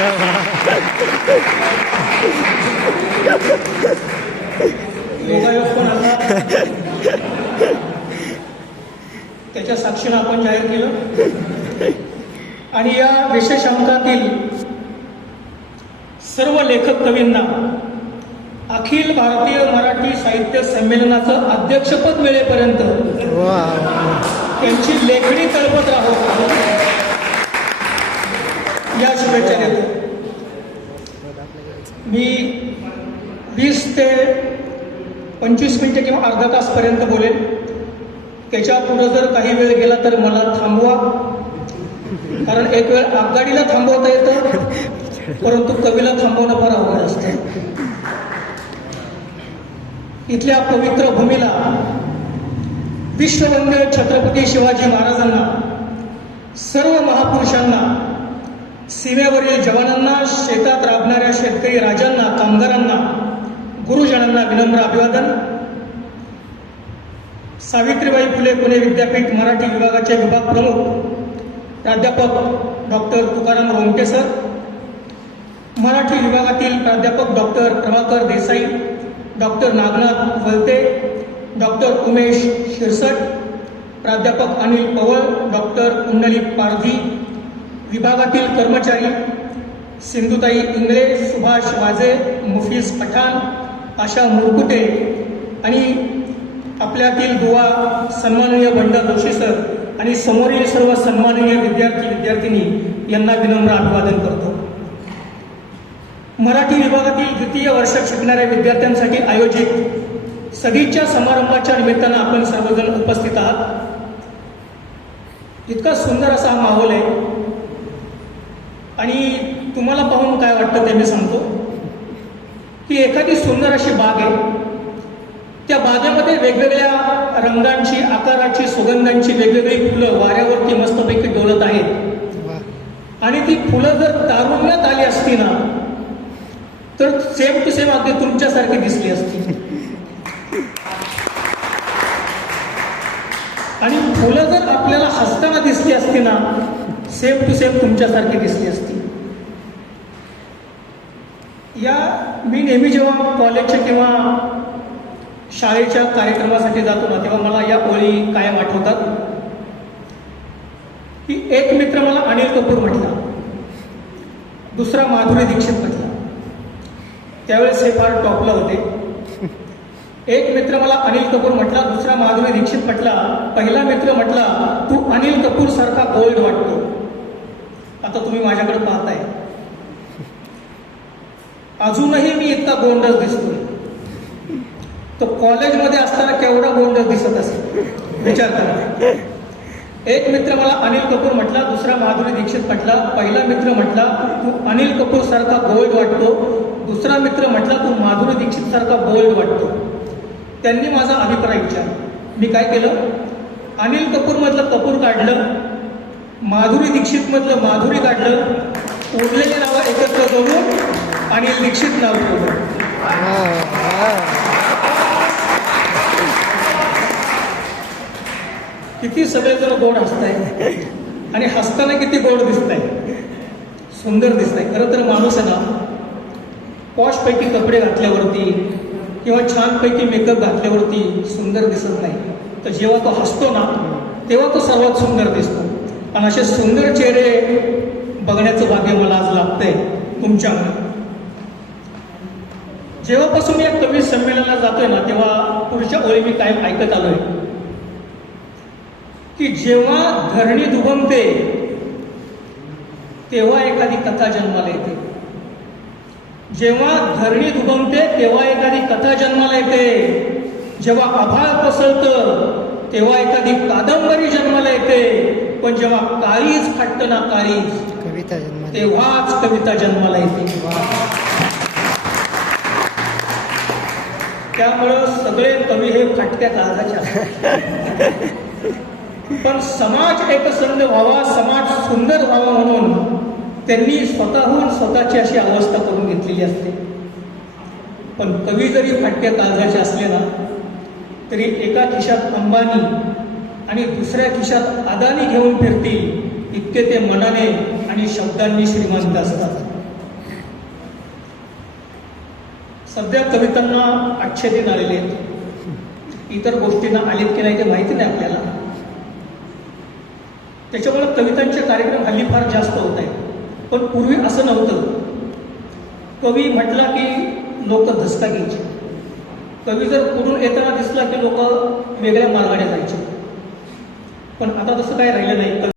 त्याच्या साक्षीनं आपण जाहीर केलं. आणि या विशेष अंकातील सर्व लेखक कवींना अखिल भारतीय मराठी साहित्य संमेलनाचं अध्यक्षपद मिळेपर्यंत त्यांची लेखणी तळपत राहो. या शुभेच्छा देतो. मी वीस ते पंचवीस मिनटं किंवा अर्धा तासपर्यंत बोलेन. त्याच्या पुढं जर काही वेळ गेला तर मला थांबवा. कारण एक वेळ आगगाडीला थांबवता येतं परंतु कवीला थांबवणं फार अवघड असते. इथल्या पवित्र भूमीला विश्ववंद्य छत्रपती शिवाजी महाराजांना सर्व महापुरुषांना सीमेवरील जवानांना शेतात राबणाऱ्या शेतकरी राजांना कामगारांना गुरुजनांना विनम्र अभिवादन. सावित्रीबाई फुले पुणे विद्यापीठ मराठी विभागाचे विभाग प्रमुख प्राध्यापक डॉक्टर तुकाराम रोमटे सर. मराठी विभागातील प्राध्यापक doctor Prabhakar Desai doctor Nagnath Walte doctor Umesh Shirsat प्राध्यापक अनिल पवळ डॉक्टर कुंडली पारधी विभागातील कर्मचारी सिंधुताई इंगळे सुभाष वाजे मुफीज पठाण आशा मुरकुटे आणि आपल्यातील दुवा सन्माननीय बंडा जोशी सर आणि समोरील सर्व सन्माननीय विद्यार्थी विद्यार्थिनी यांना विनम्र अभिवादन करतो. मराठी विभागातील द्वितीय वर्षात शिकणाऱ्या विद्यार्थ्यांसाठी आयोजित सदीच्या समारंभाच्या निमित्तानं आपण सर्वजण उपस्थित आहात. इतका सुंदर असा हा माहोल आहे. आणि तुम्हाला पाहून काय वाटतं ते मी सांगतो. की एखादी सुंदर अशी बाग आहे. त्या बागेमध्ये वेगवेगळ्या रंगांची आकाराची सुगंधांची वेगवेगळी फुलं वाऱ्यावरती मस्तपैकी डोलत आहेत. आणि ती फुलं जर तारुण्यात आली असती ना तर सेम टू सेम अगदी तुमच्यासारखी दिसली असती. आणि फुलं जर आपल्याला हसताना दिसली असती ना सेम टू सेम तुमच्यासारखी दिसली असती. या मी नेहमी जेव्हा कॉलेजच्या किंवा शाळेच्या कार्यक्रमासाठी जातो ना तेव्हा मला या ओळी कायम आठवतात. की एक मित्र मला अनिल कपूर म्हटला. दुसरा माधुरी दीक्षित म्हटला. त्यावेळेस हे फार टॉपला होते. एक मित्र मला अनिल कपूर म्हटला दुसरा माधुरी दीक्षित म्हटला पहिला मित्र म्हटला तू अनिल कपूर सारखा गोल्ड वाटतो. आता तुम्ही माझ्याकडे पाहताय. अजूनही मी इतका गोंडस दिसतोय. तो कॉलेजमध्ये असताना केवढा गोंडस दिसत असेल? विचार करा. एक मित्र मला अनिल कपूर म्हटला दुसरा माधुरी दीक्षित म्हटला पहिला मित्र म्हटला तू अनिल कपूर सारखा बोल्ड वाटतो. दुसरा मित्र म्हटला तू माधुरी दीक्षित सारखा बोल्ड वाटतो. त्यांनी माझा अभिप्राय विचारला. मी काय केलं? अनिल कपूरमधलं कपूर काढलं माधुरी दीक्षितमधलं माधुरी काढलं उरलेली नावं एकत्र करून अनिल दीक्षित नाव ठेवलं. किती सगळेजण गोड हसताय आणि हसताना किती गोड दिसत आहे सुंदर दिसत आहे खरं तर माणूस आहे ना पॉशपैकी कपडे घातल्यावरती किंवा छानपैकी मेकअप घातल्यावरती सुंदर दिसत नाही. तर जेव्हा तो हसतो ना तेव्हा तो सर्वात सुंदर दिसतो. आणि असे सुंदर चेहरे बघण्याचं भाग्य मला आज लाभतंय तुमच्यामुळे जेव्हापासून मी या कवी संमेलनाला जातोय ना तेव्हा पुढच्या ओळी मी कायम ऐकत आलोय. की जेव्हा धरणी दुभंगते तेव्हा एखादी कथा जन्माला येते. जेव्हा धरणी दुभंगते तेव्हा एखादी कथा जन्माला येते. जेव्हा आभाळ पसरतं तेव्हा एखादी कादंबरी जन्माला येते. पण जेव्हा काळीज फाटतं ना काळीज कविता जन्माला तेव्हाच कविता जन्माला येते. त्यामुळं सगळे कवी हे फाटक्या काळजाचे असतात पण समाज एकसंध व्हावा समाज सुंदर व्हावा म्हणून त्यांनी स्वतःहून स्वतःची अशी अवस्था करून घेतलेली असते. पण कवी जरी फाटक्या काळजाचे असले ना तरी एका खिशात अंबानी आणि दुसऱ्या खिशात अदानी घेऊन फिरतील इतके ते मनाने आणि शब्दांनी श्रीमंत असतात. सध्या कवितांना आठशे दिन आलेले आहेत. इतर गोष्टींना आलेत की नाही ते माहिती नाही आपल्याला. त्याच्यामुळे कवितांचे कार्यक्रम हल्ली फार जास्त होत आहेत. पण पूर्वी असं नव्हतं. कवी म्हटला की लोक धसका घ्यायचे. कवी जर पुढून येताना दिसला की लोक वेगळ्या मार्गाने जायचे. पण आता तसं काही राहिलं नाही.